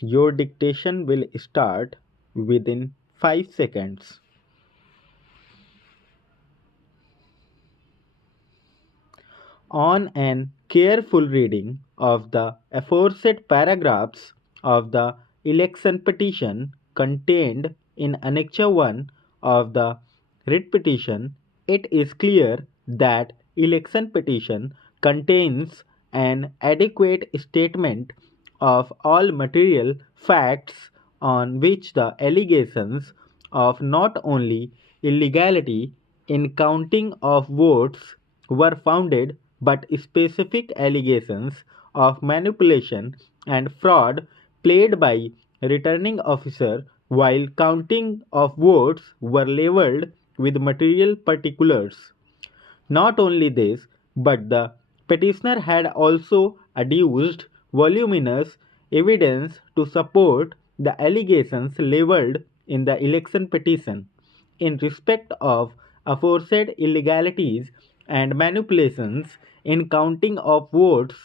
Your dictation will start within 5 seconds. On an careful reading of the aforesaid paragraphs of the election petition contained in Annexure 1 of the writ petition, it is clear that election petition contains an adequate statement of all material facts on which the allegations of not only illegality in counting of votes were founded but specific allegations of manipulation and fraud played by returning officer while counting of votes were labeled with material particulars. Not only this, but the petitioner had also adduced voluminous evidence to support the allegations labeled in the election petition in respect of aforesaid illegalities and manipulations in counting of votes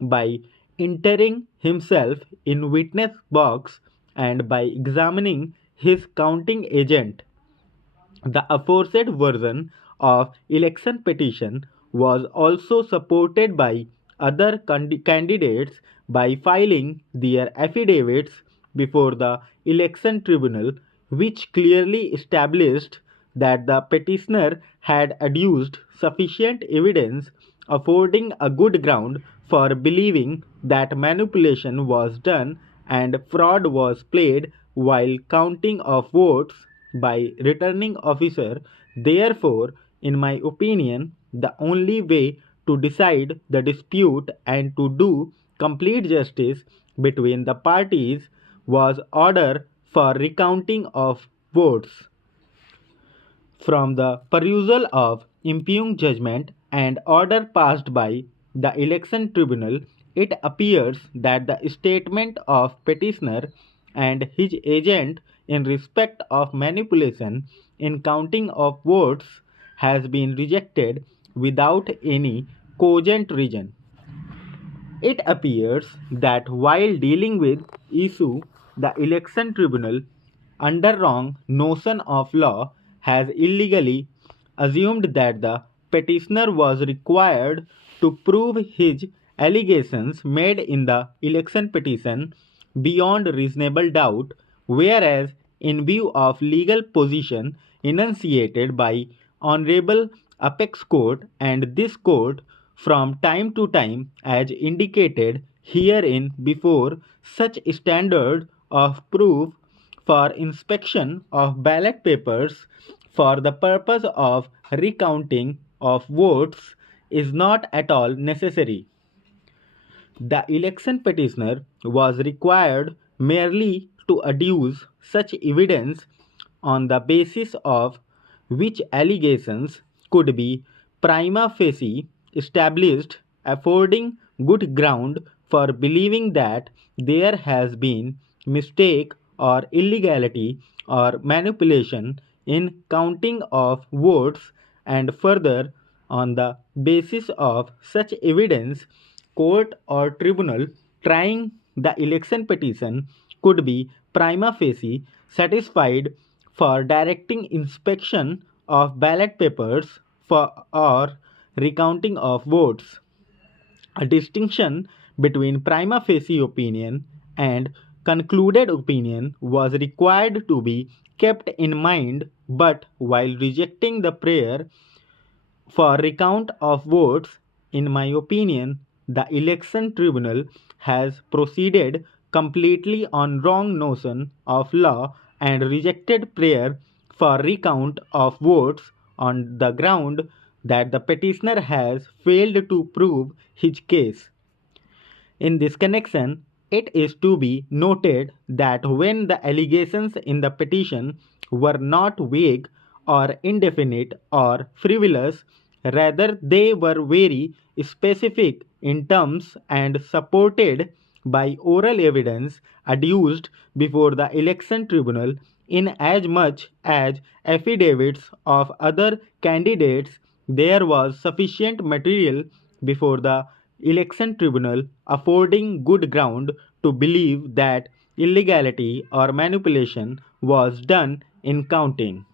by entering himself in witness box and by examining his counting agent. The aforesaid version of election petition was also supported by other candidates by filing their affidavits before the election tribunal, which clearly established that the petitioner had adduced sufficient evidence affording a good ground for believing that manipulation was done and fraud was played while counting of votes by returning officer. Therefore, in my opinion, the only way to decide the dispute and to do complete justice between the parties was order for recounting of votes. From the perusal of impugned judgment and order passed by the election tribunal, it appears that the statement of petitioner and his agent in respect of manipulation in counting of votes has been rejected without any cogent reason. It appears that while dealing with issue, the election tribunal, under wrong notion of law, has illegally assumed that the petitioner was required to prove his allegations made in the election petition beyond reasonable doubt, whereas in view of legal position enunciated by Honorable Apex Court and this court from time to time as indicated herein before, such standard of proof for inspection of ballot papers for the purpose of recounting of votes is not at all necessary. The election petitioner was required merely to adduce such evidence on the basis of which allegations could be prima facie established, affording good ground for believing that there has been mistake or illegality or manipulation in counting of votes, and further on the basis of such evidence court or tribunal trying the election petition could be prima facie satisfied for directing inspection of ballot papers for or recounting of votes. A distinction between prima facie opinion and concluded opinion was required to be kept in mind, but while rejecting the prayer for recount of votes, in my opinion, the election tribunal has proceeded completely on wrong notion of law and rejected prayer for recount of votes on the ground that the petitioner has failed to prove his case. In this connection, it is to be noted that when the allegations in the petition were not vague or indefinite or frivolous, rather they were very specific in terms and supported by oral evidence adduced before the election tribunal, in as much as affidavits of other candidates there was sufficient material before the election tribunal affording good ground to believe that illegality or manipulation was done in counting.